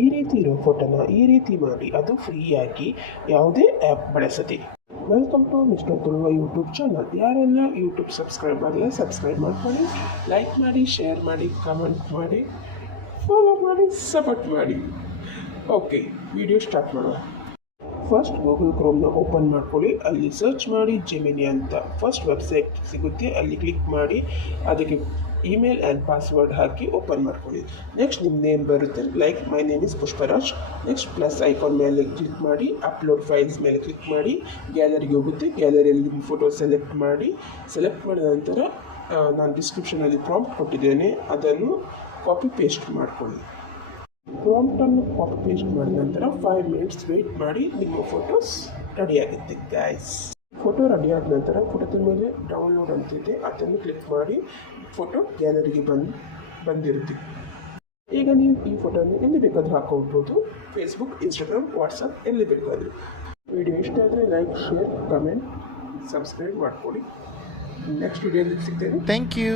ಈ ರೀತಿ ಇರೋ ಫೋಟೋನ ಈ ರೀತಿ ಮಾಡಿ, ಅದು ಫ್ರೀಯಾಗಿ ಯಾವುದೇ ಆ್ಯಪ್ ಬಳಸದೆ. Welcome to mister Tuluva YouTube channel. ಯಾರೆಲ್ಲ ಯೂಟ್ಯೂಬ್ ಸಬ್ಸ್ಕ್ರೈಬ್ ಮಾಡಲ್ಲ ಸಬ್ಸ್ಕ್ರೈಬ್ ಮಾಡ್ಕೊಳ್ಳಿ, ಲೈಕ್ ಮಾಡಿ, ಶೇರ್ ಮಾಡಿ, ಕಮೆಂಟ್ ಮಾಡಿ, ಫಾಲೋ ಮಾಡಿ, ಸಪೋರ್ಟ್ ಮಾಡಿ. ಓಕೆ, ವಿಡಿಯೋ ಸ್ಟಾರ್ಟ್ ಮಾಡೋಣ. ಫಸ್ಟ್ ಗೂಗಲ್ ಕ್ರೋಮ್ನ ಓಪನ್ ಮಾಡ್ಕೊಳ್ಳಿ. ಅಲ್ಲಿ ಸರ್ಚ್ ಮಾಡಿ ಜೆಮಿನಿ ಅಂತ ಫಸ್ಟ್ ವೆಬ್ಸೈಟ್ ಸಿಗುತ್ತೆ, ಅಲ್ಲಿ ಕ್ಲಿಕ್ ಮಾಡಿ ಅದಕ್ಕೆ email and password hockey open ಮಾಡ್ಕೊಳ್ಳಿ. ನೆಕ್ಸ್ಟ್ ನಿಮ್ಮ ನೇಮ್ ಬರುತ್ತೆ, like my name is Pushparaj. Next plus icon ಮೇಲೆ ಕ್ಲಿಕ್ ಮಾಡಿ, ಅಪ್ಲೋಡ್ ಫೈಲ್ಸ್ ಮೇಲೆ ಕ್ಲಿಕ್ ಮಾಡಿ, ಗ್ಯಾಲರಿಗೆ ಹೋಗುತ್ತೆ. ಗ್ಯಾಲರಿಯಲ್ಲಿ ನಿಮ್ಮ ಫೋಟೋ ಸೆಲೆಕ್ಟ್ ಮಾಡಿದ ನಂತರ ನಾನು ಡಿಸ್ಕ್ರಿಪ್ಷನಲ್ಲಿ ಪ್ರಾಂಪ್ಟ್ ಕೊಟ್ಟಿದ್ದೇನೆ, ಅದನ್ನು ಕಾಪಿ ಪೇಸ್ಟ್ ಮಾಡ್ಕೊಳ್ಳಿ. ಪ್ರಾಂಪ್ಟನ್ನು ಕಾಪಿ ಪೇಸ್ಟ್ ಮಾಡಿದ ನಂತರ 5 ಮಿನಿಟ್ಸ್ ವೆಯ್ಟ್ ಮಾಡಿ, ನಿಮ್ಮ ಫೋಟೋಸ್ ರೆಡಿಯಾಗುತ್ತೆ ಗೈಸ್. ಫೋಟೋ ರೆಡಿಯಾದ ನಂತರ ಫೋಟೋದ ಮೇಲೆ ಡೌನ್ಲೋಡ್ ಅಂತಿದೆ, ಅದನ್ನು ಕ್ಲಿಕ್ ಮಾಡಿ ಫೋಟೋ ಗ್ಯಾಲರಿಗೆ ಬಂದಿರುತ್ತೆ. ಈಗ ನೀವು ಈ ಫೋಟೋನ ಎಲ್ಲಿ ಬೇಕಾದರೂ ಹಾಕೋಬೋದು, ಫೇಸ್ಬುಕ್, ಇನ್ಸ್ಟಾಗ್ರಾಮ್, ವಾಟ್ಸಪ್, ಎಲ್ಲಿ ಬೇಕಾದರೂ. ವಿಡಿಯೋ ಇಷ್ಟ ಆದರೆ ಲೈಕ್, ಶೇರ್, ಕಮೆಂಟ್, ಸಬ್ಸ್ಕ್ರೈಬ್ ಮಾಡ್ಕೊಳ್ಳಿ. ನೆಕ್ಸ್ಟ್ ವಿಡಿಯೋದಲ್ಲಿ ಸಿಗ್ತೇನೆ. Thank you.